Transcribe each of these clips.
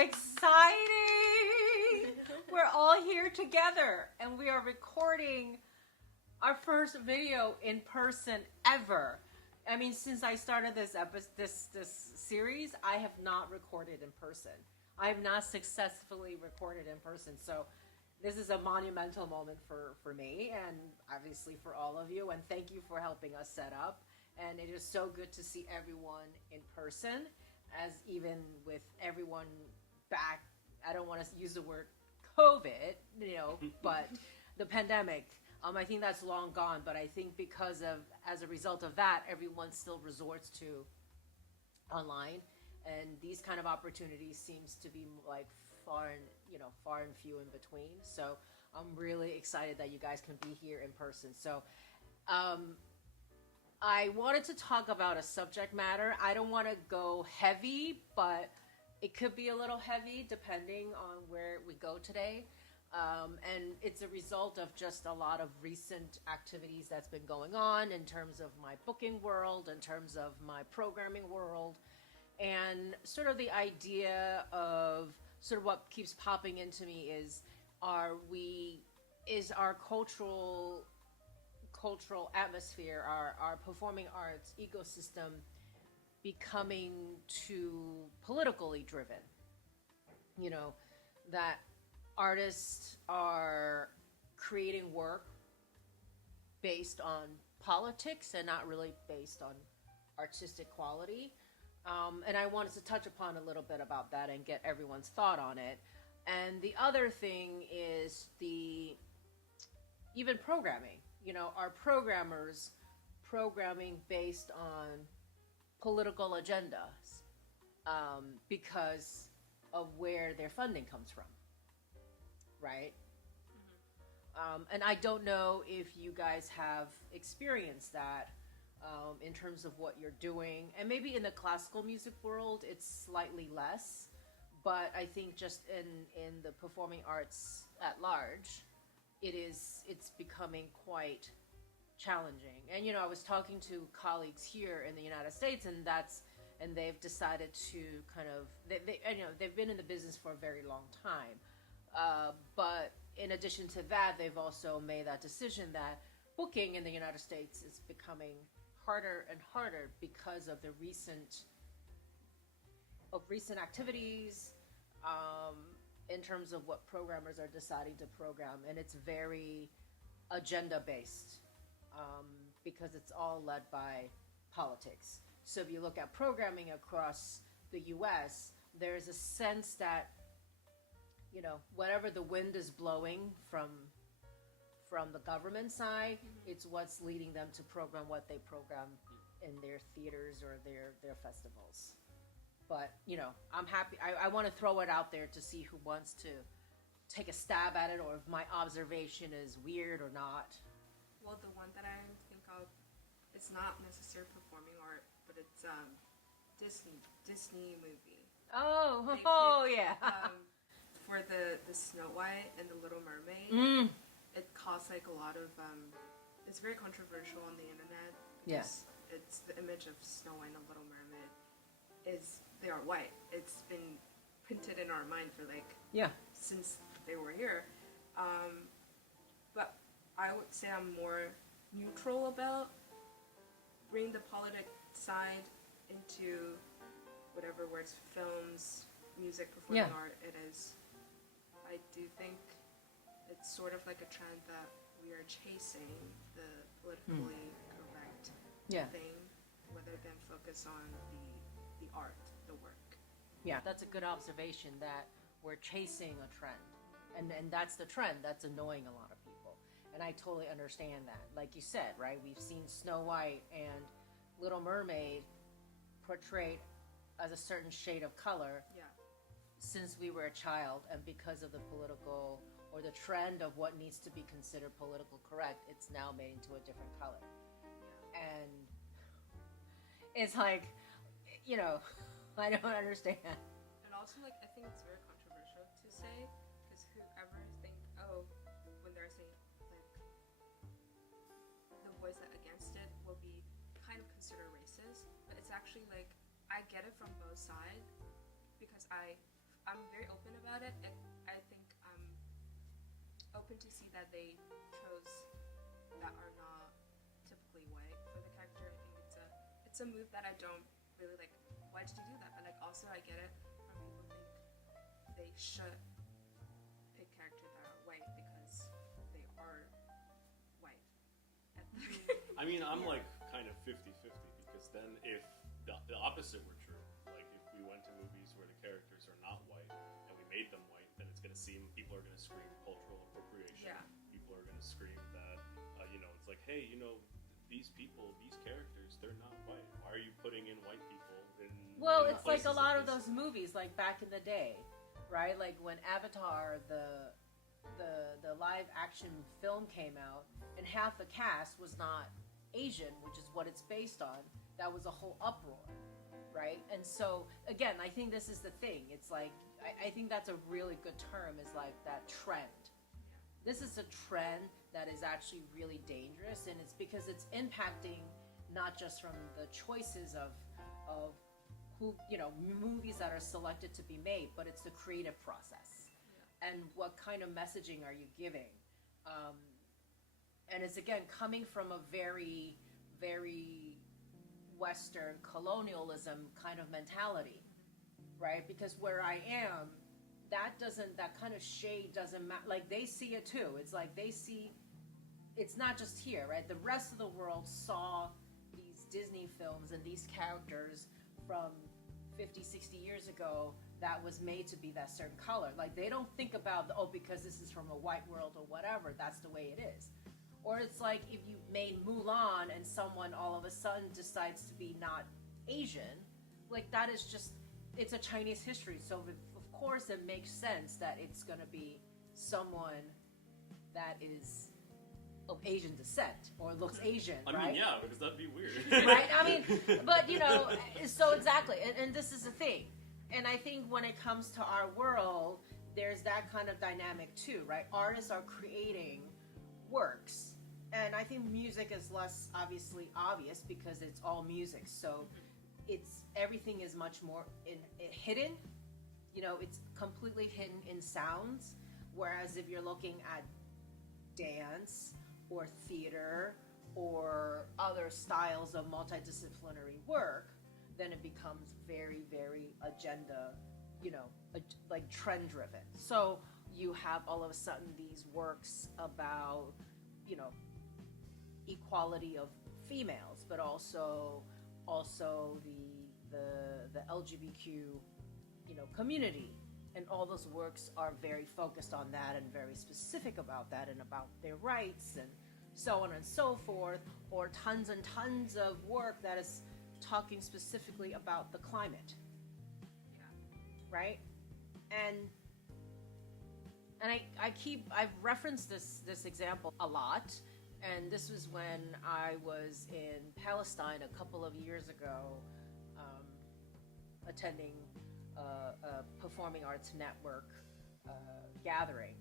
exciting! We're all here together and we are recording our first video in person ever. I mean, since I started this series, I have not recorded in person. I have not successfully recorded in person. So this is a monumental moment for me and obviously for all of you. And thank you for helping us set up. And it is so good to see everyone in person, as even with everyone back, I don't want to use the word COVID, but the pandemic. I think that's long gone, but I think as a result of that, everyone still resorts to online, and these kind of opportunities seems to be like far and few in between. So I'm really excited that you guys can be here in person. So I wanted to talk about a subject matter. I don't want to go heavy, but it could be a little heavy depending on where we go today. And it's a result of just a lot of recent activities that's been going on in terms of my booking world, in terms of my programming world, and sort of the idea of sort of what keeps popping into me is our cultural atmosphere, our performing arts ecosystem becoming too politically driven. That artists are creating work based on politics and not really based on artistic quality. And I wanted to touch upon a little bit about that and get everyone's thought on it. And the other thing is even programming. Our programmers programming based on political agendas because of where their funding comes from. Right? Mm-hmm. And I don't know if you guys have experienced that in terms of what you're doing. And maybe in the classical music world, it's slightly less. But I think just in the performing arts at large, it's becoming quite challenging. And, I was talking to colleagues here in the United States, and they've decided to kind of, they've been in the business for a very long time. But in addition to that, they've also made that decision that booking in the United States is becoming harder and harder because of the recent activities in terms of what programmers are deciding to program, and it's very agenda based because it's all led by politics. So if you look at programming across the U.S., there's a sense that whatever the wind is blowing from the government side, it's what's leading them to program what they program in their theaters or their festivals. But, I'm happy. I want to throw it out there to see who wants to take a stab at it or if my observation is weird or not. Well, the one that I think of, it's not necessarily performing art, but it's Disney movie. Yeah. For the Snow White and the Little Mermaid, it caused like a lot of, it's very controversial on the internet. Yes. It's the image of Snow White and the Little Mermaid they are white. It's been printed in our mind for since they were here. But I would say I'm more neutral about bringing the politic side into whatever works, films, music, performing art it is. I do think it's sort of like a trend that we are chasing the politically correct thing rather than focus on the art, the work. Yeah, that's a good observation that we're chasing a trend. And that's the trend that's annoying a lot of people. And I totally understand that. Like you said, right? We've seen Snow White and Little Mermaid portrayed as a certain shade of color since we were a child, and because of the political or the trend of what needs to be considered political correct, it's now made into a different color. And it's like, I don't understand. And also, I think it's very controversial to say, because whoever think, when they're saying, the voice against it will be kind of considered racist, but it's actually I get it from both sides, because I I'm very open about it. I think I'm open to see that they chose that are not typically white for the character. I think it's a move that I don't really like. Why did you do that? But like also I get it. Some people think they should pick characters that are white because they are white. I mean, I'm like kind of 50-50 because then if the opposite were true, like if we went to movies where the characters are not white and we made them white, then it's going to seem, people are going to scream cultural appropriation. Yeah. People are going to scream that, it's like, hey, these people, these characters, they're not white. Why are you putting in white people in Well, in it's like a lot of this? those movies, like back in the day, right? Like when Avatar, the live action film came out, and half the cast was not Asian, which is what it's based on. That was a whole uproar, right? And so again, I think this is the thing. It's like I think that's a really good term. Is like that trend. This is a trend that is actually really dangerous, and it's because it's impacting not just from the choices of who, movies that are selected to be made, but it's the creative process. Yeah. And what kind of messaging are you giving? And it's, again, coming from a very, very Western colonialism kind of mentality, right? Because where I am, that kind of shade doesn't matter. Like, they see it too. It's like they see, it's not just here, right? The rest of the world saw these Disney films and these characters from 50, 60 years ago that was made to be that certain color. Like, they don't think about, because this is from a white world or whatever, that's the way it is. Or it's like if you made Mulan and someone all of a sudden decides to be not Asian, like that is just, it's a Chinese history. So of course it makes sense that it's going to be someone that is of Asian descent or looks Asian, right? I mean, yeah, because that'd be weird. Right? I mean, but so exactly. And this is the thing. And I think when it comes to our world, there's that kind of dynamic too, right? Artists are creating works. And I think music is less obvious because it's all music. So everything is much more hidden. It's completely hidden in sounds. Whereas if you're looking at dance or theater or other styles of multidisciplinary work, then it becomes very, very agenda, like trend driven. So you have all of a sudden these works about, equality of females, but also the LGBTQ, community. And all those works are very focused on that and very specific about that and about their rights and so on and so forth, or tons and tons of work that is talking specifically about the climate. Yeah. Right? And I've referenced this example a lot, and this was when I was in Palestine a couple of years ago, attending a Performing Arts Network gathering.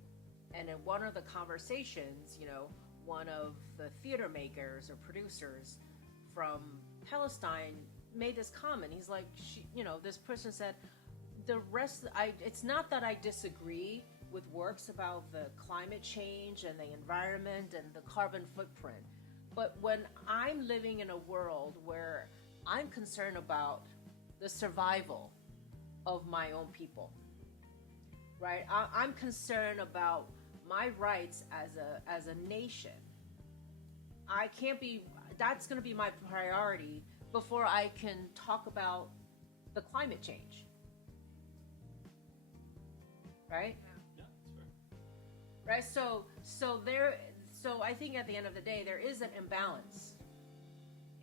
And in one of the conversations, one of the theater makers or producers from Palestine made this comment. He's like, this person said, it's not that I disagree with works about the climate change and the environment and the carbon footprint, but when I'm living in a world where I'm concerned about the survival of my own people, right? I'm concerned about my rights as a nation. That's going to be my priority before I can talk about the climate change, right? Yeah, that's Right. fair. So I think at the end of the day, there is an imbalance,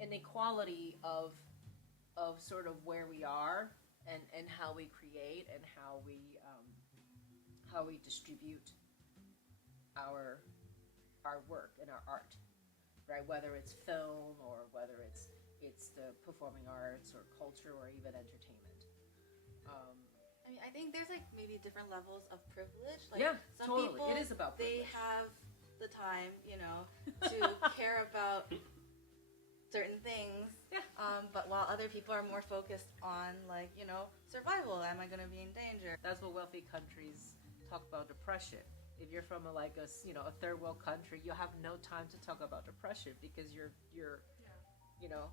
inequality of sort of where we are and how we create and how we distribute our work and our art, right? Whether it's film or whether it's the performing arts or culture or even entertainment. I mean, I think there's like maybe different levels of privilege. Like, yeah, some totally. people, It is about privilege. they have the time, to care about certain things. Yeah. But while other people are more focused on, like, survival. Am I going to be in danger? That's what wealthy countries talk about depression. If you're from a third world country, you have no time to talk about depression because you're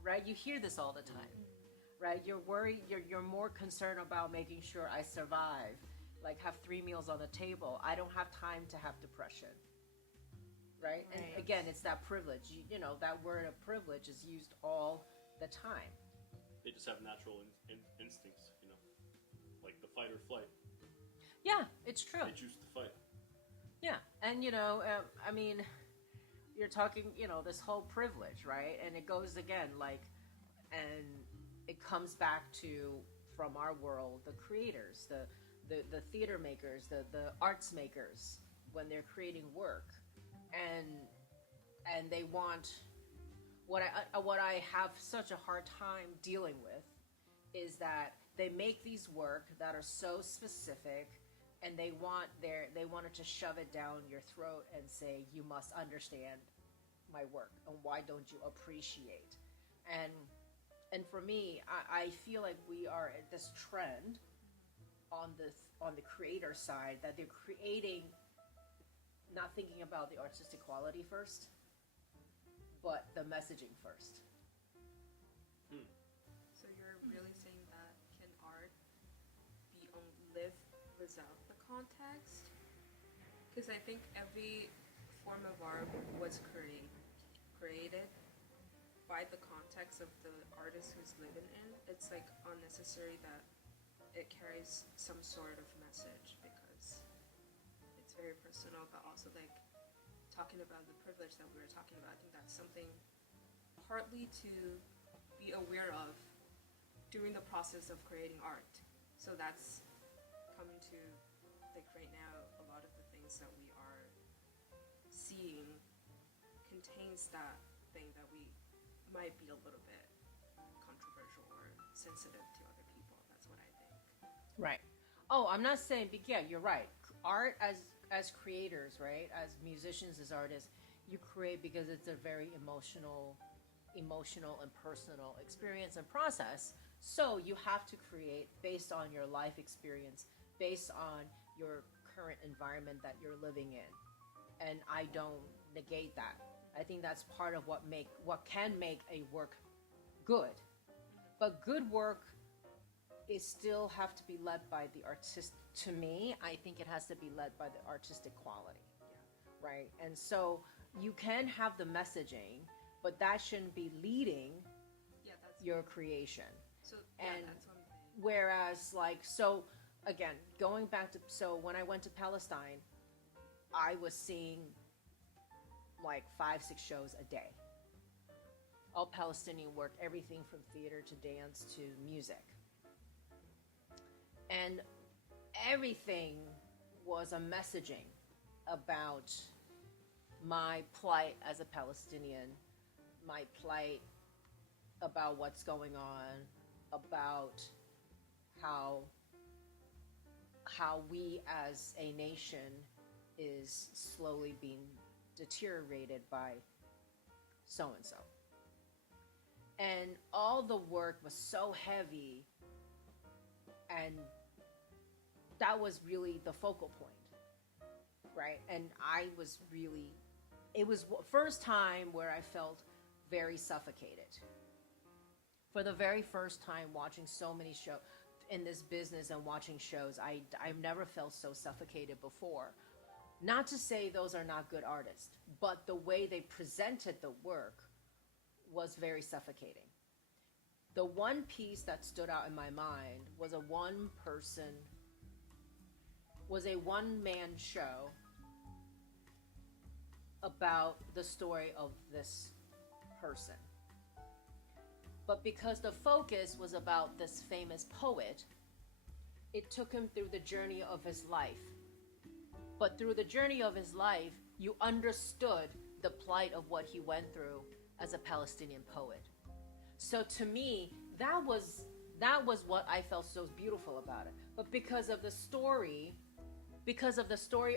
right? You hear this all the time, right? You're worried. You're more concerned about making sure I survive, like have 3 meals on the table. I don't have time to have depression, right? And again, it's that privilege. That word of privilege is used all the time. They just have natural instincts, like the fight or flight. Yeah, it's true. They choose to fight. Yeah, and I mean, you're talking, this whole privilege, right? And it goes again, and it comes back to, from our world, the creators, the theater makers, the arts makers, when they're creating work, and they want what I have such a hard time dealing with is that they make these work that are so specific. And they wanted to shove it down your throat and say, you must understand my work, and why don't you appreciate? And for me, I feel like we are at this trend on the creator side that they're creating, not thinking about the artistic quality first, but the messaging first. So you're really saying that can art live without the context? Because I think every form of art was created by the context of the artist who's living in. It's like unnecessary that it carries some sort of message because it's very personal, but also like talking about the privilege that we were talking about. I think that's something partly to be aware of during the process of creating art. So that's coming to, like, right now, a lot of the things that we are seeing contains that thing that we might be a little bit controversial or sensitive to other people. That's what I think. Right. Oh, I'm not saying, but yeah, you're right. Art as creators, right? As musicians, as artists, you create because it's a very emotional and personal experience and process. So you have to create based on your life experience, based on your current environment that you're living in. And I don't negate that. I think that's part of what can make a work good. But good work is still have to be led by the artist. To me, I think it has to be led by the artistic quality. Yeah. Right? And so you can have the messaging, but that shouldn't be leading your creation. So and that's what I'm saying. Whereas, again, going back to, when I went to Palestine, I was seeing 5-6 shows a day. All Palestinian work, everything from theater to dance to music. And everything was a messaging about my plight as a Palestinian, my plight about what's going on, about how we as a nation is slowly being deteriorated by so-and-so. And all the work was so heavy, and that was really the focal point, right? And it was the first time where I felt very suffocated. For the very first time watching so many shows in this business and watching shows, I've never felt so suffocated before. Not to say those are not good artists, but the way they presented the work was very suffocating. The one piece that stood out in my mind was a one-man show about the story of this person. But because the focus was about this famous poet, it took him through the journey of his life. But through the journey of his life, you understood the plight of what he went through as a Palestinian poet. So to me, that was what I felt so beautiful about it. But because of the story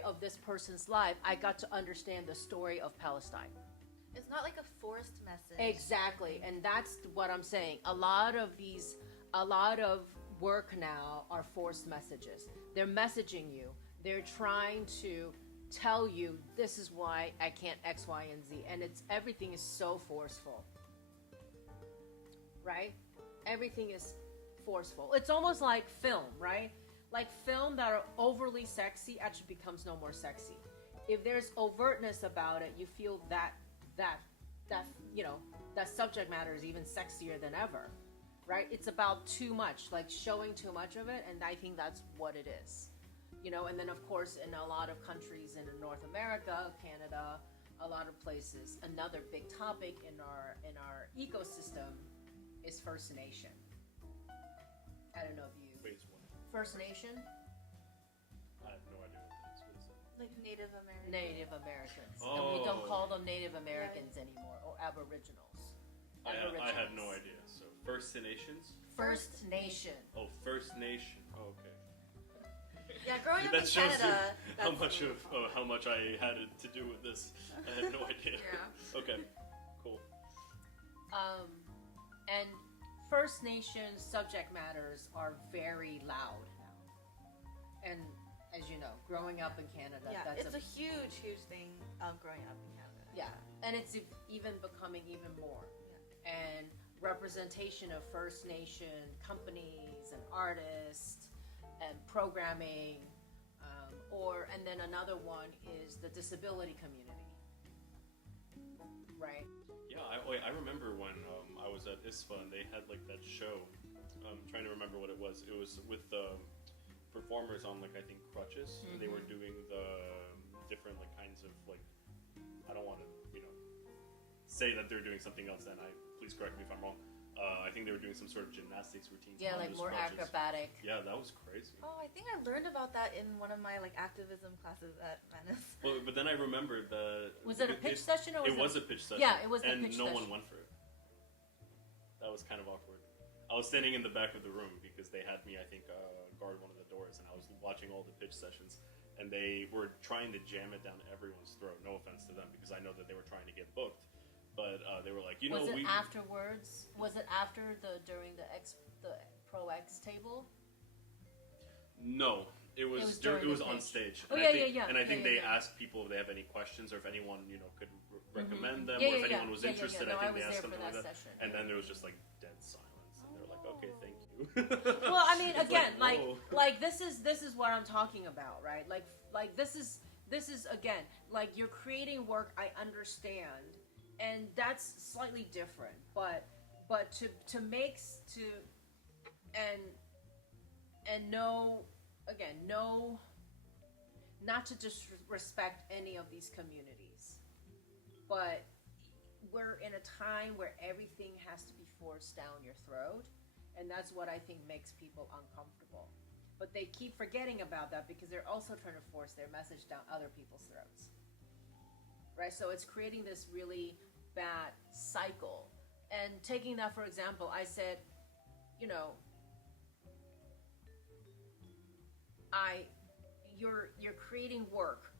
of this person's life, I got to understand the story of Palestine. It's not like a forced message. Exactly, and that's what I'm saying. A lot of work now are forced messages. They're messaging you. They're trying to tell you this is why I can't X, Y, and Z, and everything is so forceful, right? Everything is forceful. It's almost like film, right? Like film that are overly sexy actually becomes no more sexy. If there's overtness about it, you feel that that subject matter is even sexier than ever, right? It's about too much, like showing too much of it, and I think that's what it is. And then of course in a lot of countries in North America, Canada, a lot of places, another big topic in our ecosystem is First Nation. I don't know if you Phase one. First Nation, I have no idea what that is. What is that? Like Native American. Native Americans, and we don't Oh. call them Native Americans anymore, or Aboriginals. I had no Aborigines. idea. So First Nations. First Nation. Oh, First Nation. Oh, okay. Yeah, growing up That in shows Canada. you how much I had to do with this. I had no idea. Yeah. Okay. Cool. And First Nation subject matters are very loud now. And as you know, growing up in Canada, Yeah, that's it's a huge thing growing up in Canada. yeah, and it's even becoming even more. And representation of First Nation companies and artists and programming, and then another one is the disability community, right? Yeah, I remember when I was at ISFA and they had like that show. I'm trying to remember what it was. It was with performers on like I think crutches, and they were doing the different like kinds of like I don't want to say that they're doing something else. Then please correct me if I'm wrong. I think they were doing some sort of gymnastics routines. Yeah, on like those more crutches. acrobatic. Yeah, that was crazy. Oh, I think I learned about that in one of my like activism classes at Manus. Well, but then I remembered that Was it a pitch session or it was was a pitch session. Yeah, it was the and pitch no session. one went for it. That was kind of awkward. I was standing in the back of the room because they had me, I think, guard one of the doors, and I was watching all the pitch sessions, and they were trying to jam it down everyone's throat. No offense to them, because I know that they were trying to get booked, but they were like, Was it afterwards? Was it after during the Pro X table? No, it was during it was the on pitch. stage. Oh, And yeah, I think, yeah. And I think Yeah, they yeah. asked people if they have any questions or if anyone could recommend them Yeah, or yeah, if anyone was yeah, interested. No, I I think was they asked there for something like that that. session. And then there was just like dead silence, and they were like, "Okay, thank you." Well, I mean, It's again, whoa. like this is what I'm talking about, right? Like this is again, like you're creating work. I understand, and that's slightly different, but to make and no, again, no, not to disrespect any of these communities, but we're in a time where everything has to be forced down your throat, and that's what I think makes people uncomfortable. But they keep forgetting about that because they're also trying to force their message down other people's throats, right? So it's creating this really bad cycle. And taking that for example, I said, you're creating work,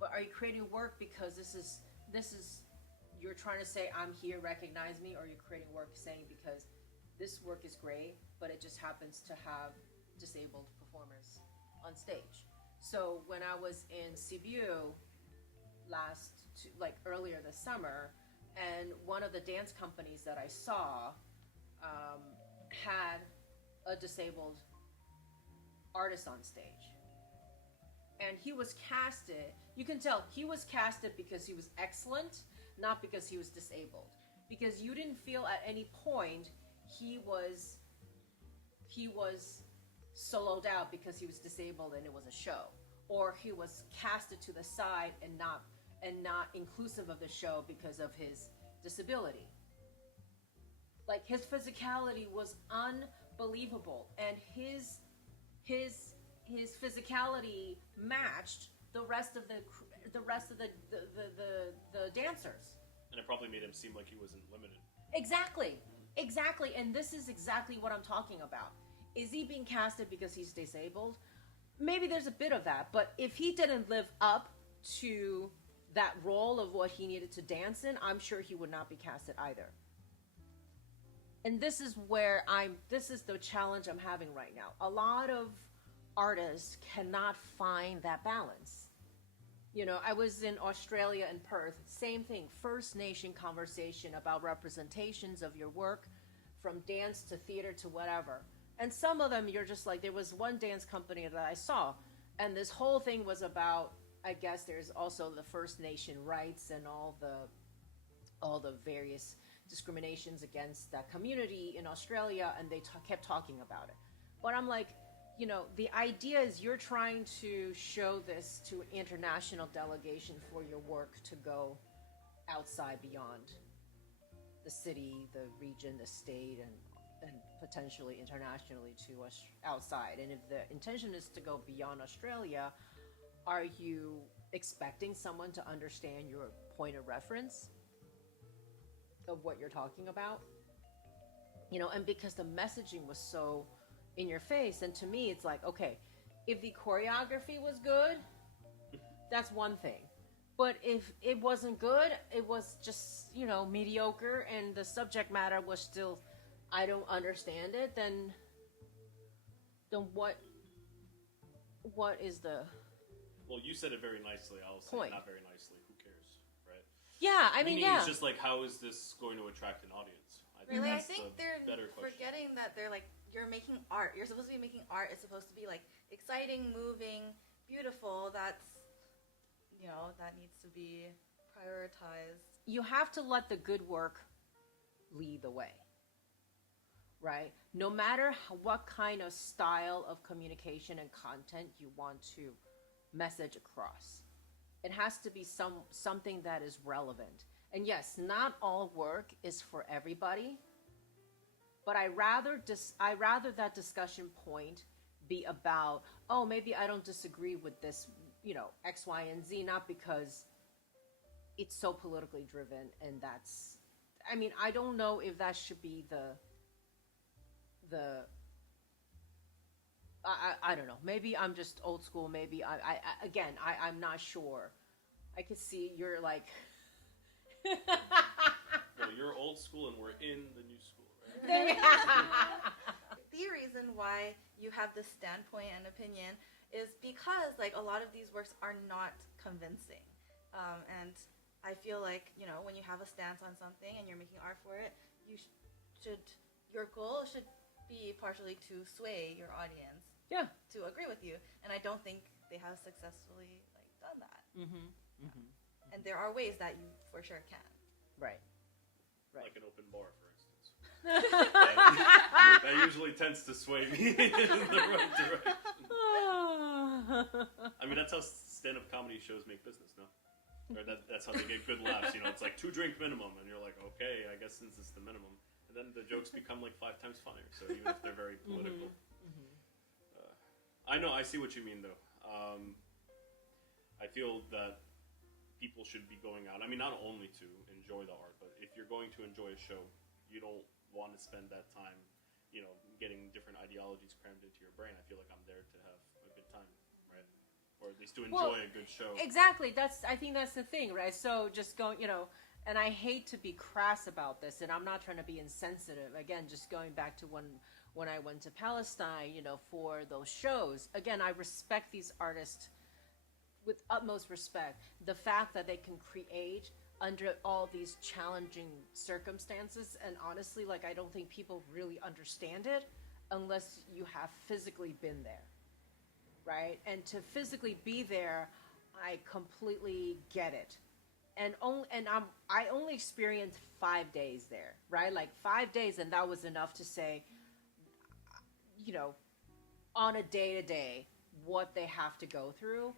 but are you creating work because this is you're trying to say I'm here, recognize me, or you're creating work saying because this work is great, but it just happens to have disabled performers on stage. So when I was in Cebu earlier this summer, and one of the dance companies that I saw had a disabled artist on stage. And he was casted, you can tell he was casted because he was excellent, not because he was disabled. Because you didn't feel at any point he was soloed out because he was disabled and it was a show. Or he was casted to the side and not inclusive of the show because of his disability. Like his physicality was unbelievable, and his physicality matched the rest of the dancers. And it probably made him seem like he wasn't limited. Exactly, and this is exactly what I'm talking about. Is he being casted because he's disabled? Maybe there's a bit of that, but if he didn't live up to that role of what he needed to dance in, I'm sure he would not be casted either. And this is the challenge I'm having right now. A lot of artists cannot find that balance. You know, I was in Australia and Perth, same thing, First Nation conversation about representations of your work, from dance to theater to whatever. And some of them, you're just like, there was one dance company that I saw, and this whole thing was about, I guess there's also the First Nation rights and all the various discriminations against that community in Australia, and they kept talking about it. But I'm like, you know, the idea is you're trying to show this to international delegation for your work to go outside beyond the city, the region, the state, and potentially internationally to us outside. And if the intention is to go beyond Australia, are you expecting someone to understand your point of reference of what you're talking about? You know, and because the messaging was so in your face, and to me it's like, okay, if the choreography was good, that's one thing. But if it wasn't good, it was just, you know, mediocre, and the subject matter was still, I don't understand it, then what is the Well, you said it very nicely. I'll say point? Not very nicely. Who cares, right? Yeah, I mean, Meaning yeah. It's just like, how is this going to attract an audience? Really, I that's think the they're better question. forgetting that they're like, you're making art. You're supposed to be making art. It's supposed to be like exciting, moving, beautiful. That's, you know, that needs to be prioritized. You have to let the good work lead the way, right? No matter what kind of style of communication and content you want to message across, it has to be something that is relevant. And yes, not all work is for everybody, but I rather that discussion point be about, oh, maybe I don't disagree with this, you know, X, Y, and Z, not because it's so politically driven, and that's, I mean, I don't know if that should be I don't know. Maybe I'm just old school. Maybe I'm not sure. I could see you're like. Well, you're old school and we're in the new school, right? The reason why you have this standpoint and opinion is because, like, a lot of these works are not convincing. And I feel like, you know, when you have a stance on something and you're making art for it, your goal should be partially to sway your audience. Yeah. To agree with you. And I don't think they have successfully, like, done that. And there are ways that you for sure can. Right. Like an open bar, for instance. that usually tends to sway me in the right direction. I mean, that's how stand-up comedy shows make business, no? Or that's how they get good laughs. You know, it's like 2-drink minimum, and you're like, okay, I guess since it's the minimum. And then the jokes become like 5 times funnier, so even if they're very political. I know, I see what you mean, though. I feel that people should be going out. I mean, not only to enjoy the art, but if you're going to enjoy a show, you don't want to spend that time, you know, getting different ideologies crammed into your brain. I feel like I'm there to have a good time, right? Or at least to enjoy a good show. Exactly. I think that's the thing, right? So just going, you know, and I hate to be crass about this, and I'm not trying to be insensitive. Again, just going back to when I went to Palestine, you know, for those shows. Again, I respect these artists with utmost respect. The fact that they can create under all these challenging circumstances, and honestly, like, I don't think people really understand it unless you have physically been there, right? And to physically be there, I completely get it. And I only experienced 5 days there, right? Like 5 days, and that was enough to say, you know, on a day-to-day, what they have to go through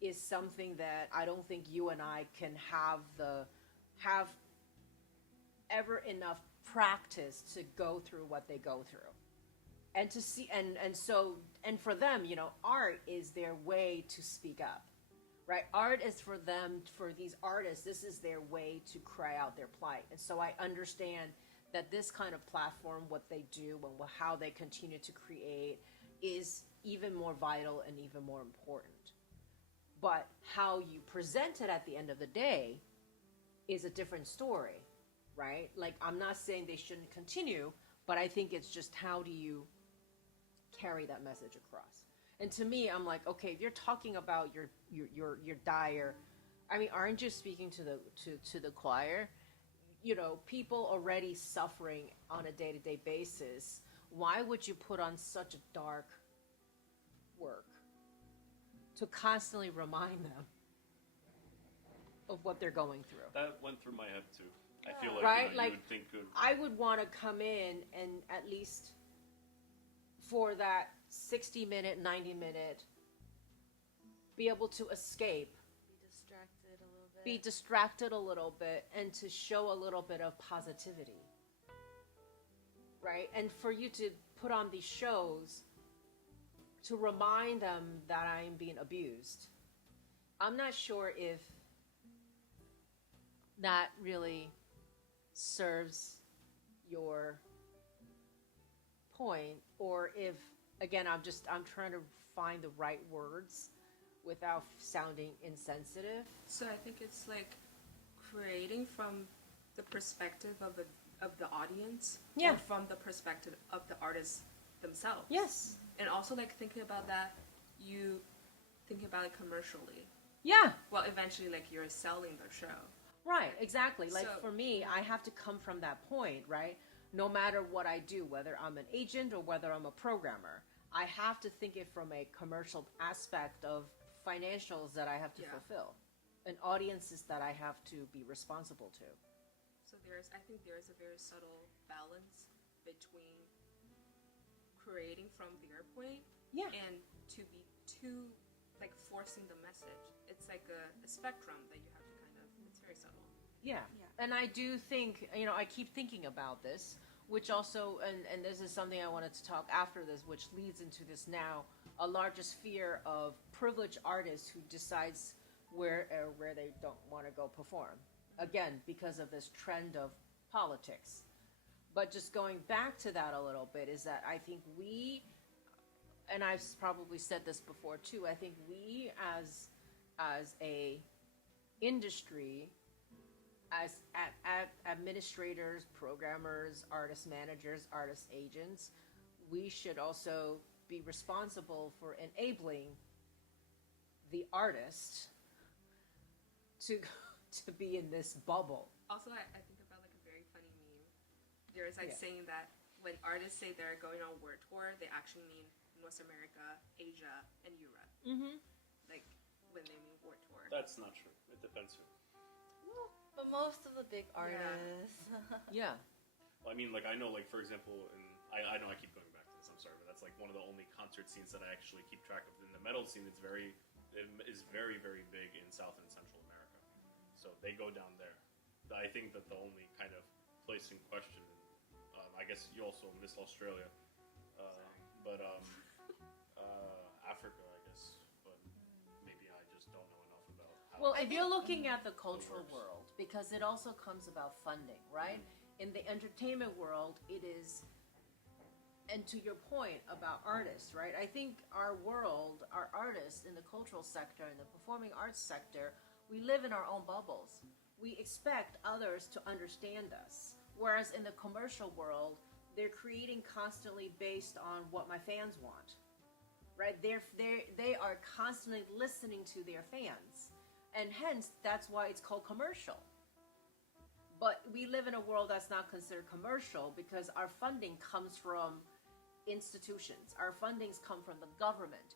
is something that I don't think you and I can have ever enough practice to go through what they go through, and to see, and for them, you know, art is their way to speak up, right? Art is for them, for these artists, this is their way to cry out their plight. And so I understand that this kind of platform, what they do and how they continue to create, is even more vital and even more important. But how you present it at the end of the day is a different story, right? Like, I'm not saying they shouldn't continue, but I think it's just how do you carry that message across? And to me, I'm like, okay, if you're talking about your dire, I mean, aren't you speaking to the choir? You know, people already suffering on a day-to-day basis. Why would you put on such a dark work to constantly remind them of what they're going through? That went through my head too. I feel like, right? you Like, would think of, I would want to come in and at least for that 60-minute, 90-minute, be able to escape, be distracted a little bit, and to show a little bit of positivity, right? And for you to put on these shows to remind them that I'm being abused, I'm not sure if that really serves your point, or if, again, I'm trying to find the right words without sounding insensitive. So I think it's like creating from the perspective of the audience, Yeah. or from the perspective of the artists themselves. Yes. And also like thinking about that, you think about it commercially. Yeah. Well, eventually, like you're selling their show. Right, exactly. Like, So- for me, I have to come from that point, right? No matter what I do, whether I'm an agent or whether I'm a programmer, I have to think it from a commercial aspect of financials that I have to Yeah. fulfill and audiences that I have to be responsible to. So I think there's a very subtle balance between creating from their point Yeah. and to be too, like, forcing the message. It's like a spectrum that you have to kind of, it's very subtle. Yeah. Yeah. And I do think, you know, I keep thinking about this, which also, and this is something I wanted to talk after this, which leads into this now, a larger sphere of privileged artists who decides where they don't want to go perform. Again, because of this trend of politics. But just going back to that a little bit is that I think we, and I've probably said this before too, I think we as a industry, as administrators, programmers, artist managers, artist agents, we should also be responsible for enabling the artist to be in this bubble. Also, I think about like a very funny meme. There's like Yeah. saying that when artists say they're going on world tour, they actually mean North America, Asia, and Europe. Mm-hmm. Like when they mean world tour. that's not true. It depends who. But most of the big artists. Yeah. Well, I mean, like, I know, like, for example, I know I keep going back to this, I'm sorry, but that's like one of the only concert scenes that I actually keep track of. In the metal scene, it is very, very big in South and Central America. So they go down there. I think that the only kind of place in question, I guess you also missed Australia, but Africa, I guess, but maybe I just don't know enough about how. Well, if you're looking at the cultural world, because it also comes about funding, right? In the entertainment world, it is, and to your point about artists, right? I think our world, our artists in the cultural sector, in the performing arts sector, we live in our own bubbles. We expect others to understand us. Whereas in the commercial world, they're creating constantly based on what my fans want, right? They are constantly listening to their fans. And hence, that's why it's called commercial. But we live in a world that's not considered commercial because our funding comes from institutions. Our fundings come from the government.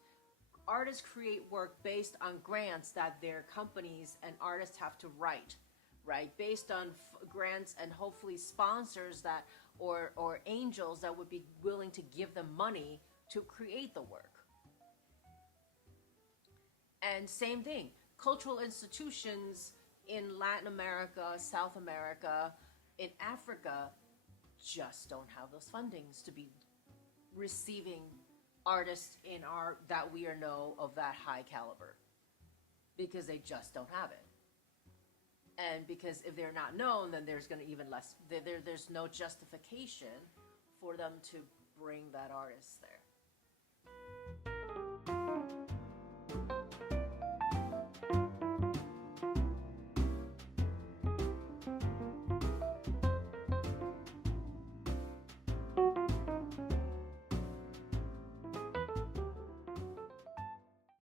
Artists create work based on grants that their companies and artists have to write, right? Based on grants and hopefully sponsors that, or angels that would be willing to give them money to create the work. And same thing, cultural institutions in Latin America, South America, in Africa, just don't have those fundings to be receiving artists in our that we are know of that high caliber, because they just don't have it. And because if they're not known, then there's going to even less. There's no justification for them to bring that artist there.